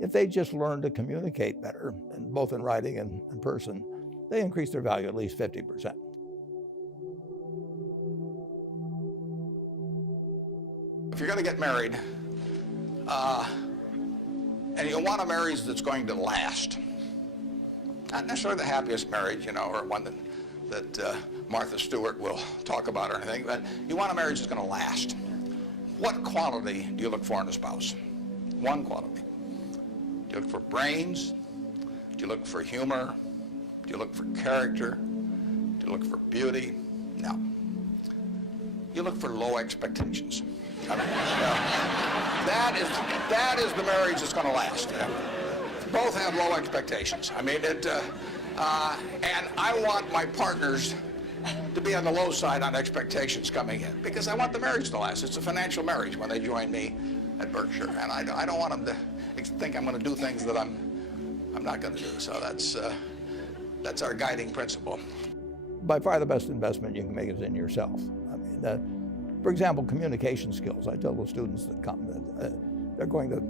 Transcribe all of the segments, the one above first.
if they just learn to communicate better, and both in writing and in person, they increase their value at least 50%. If you're going to get married, and you want a marriage that's going to last, not necessarily the happiest marriage, or one that Martha Stewart will talk about or anything, but you want a marriage that's going to last. What quality do you look for in a spouse? One quality. Do you look for brains? Do you look for humor? Do you look for character? Do you look for beauty? No. You look for low expectations. I mean, that is the marriage that's going to last. Both have low expectations. I mean, and I want my partners to be on the low side on expectations coming in, because I want the marriage to last. It's a financial marriage when they join me at Berkshire, and I don't want them to think I'm going to do things that I'm not going to do. So that's our guiding principle. By far the best investment you can make is in yourself. I mean, for example, communication skills. I tell the students that come that they're going to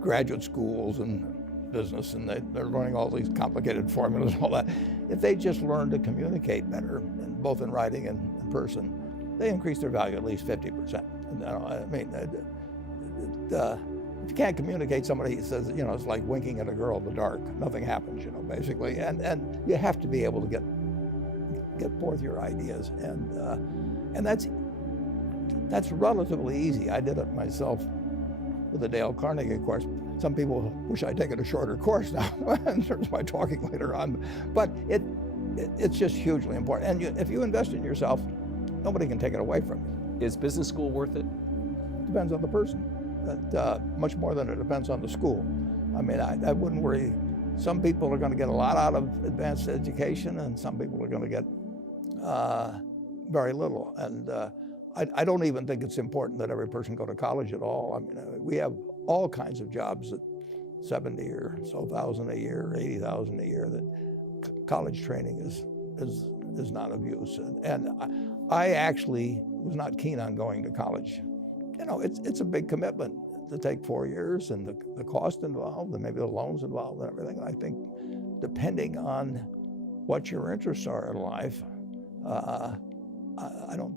graduate schools and business, and they're learning all these complicated formulas and all that. If they just learn to communicate better, and both in writing and in person, they increase their value at least 50%. And, I mean, if you can't communicate, somebody says, it's like winking at a girl in the dark. Nothing happens, basically. And you have to be able to get forth your ideas, and that's relatively easy. I did it myself with the Dale Carnegie course. Some people wish I'd taken a shorter course now in terms of my talking later on, but it's just hugely important. And if you invest in yourself, nobody can take it away from you. Is business school worth it? Depends on the person. Much more than it depends on the school. I mean, I wouldn't worry. Some people are going to get a lot out of advanced education, and some people are going to get very little. And I don't even think it's important that every person go to college at all. I mean, we have all kinds of jobs at 70 or so thousand a year, 80,000 a year, that college training is not of use. And I actually was not keen on going to college. It's a big commitment to take 4 years, and the cost involved, and maybe the loans involved and everything. And I think depending on what your interests are in life, I don't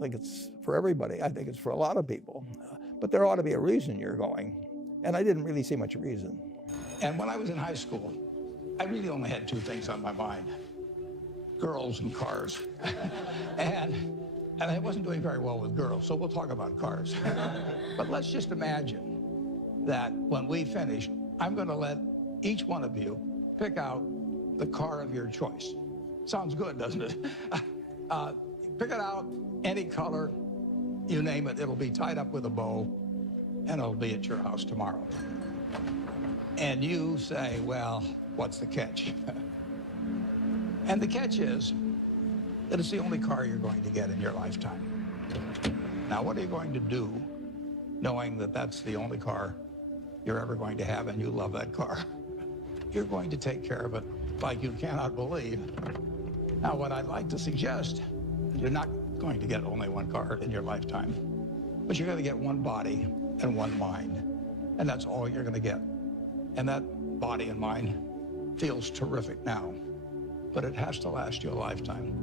think it's for everybody. I think it's for a lot of people. But there ought to be a reason you're going. And I didn't really see much reason. And when I was in high school, I really only had two things on my mind: girls and cars. and I wasn't doing very well with girls, so we'll talk about cars. But let's just imagine that when we finish, I'm going to let each one of you pick out the car of your choice. Sounds good, doesn't it? Pick it out, any color, you name it. It'll be tied up with a bow, and it'll be at your house tomorrow. And you say, well, what's the catch? And the catch is that it's the only car you're going to get in your lifetime. Now, what are you going to do knowing that that's the only car you're ever going to have, and you love that car? You're going to take care of it like you cannot believe. Now, what I'd like to suggest, you're not going to get only one car in your lifetime, but you're going to get one body and one mind, and that's all you're going to get. And that body and mind feels terrific now, but it has to last you a lifetime.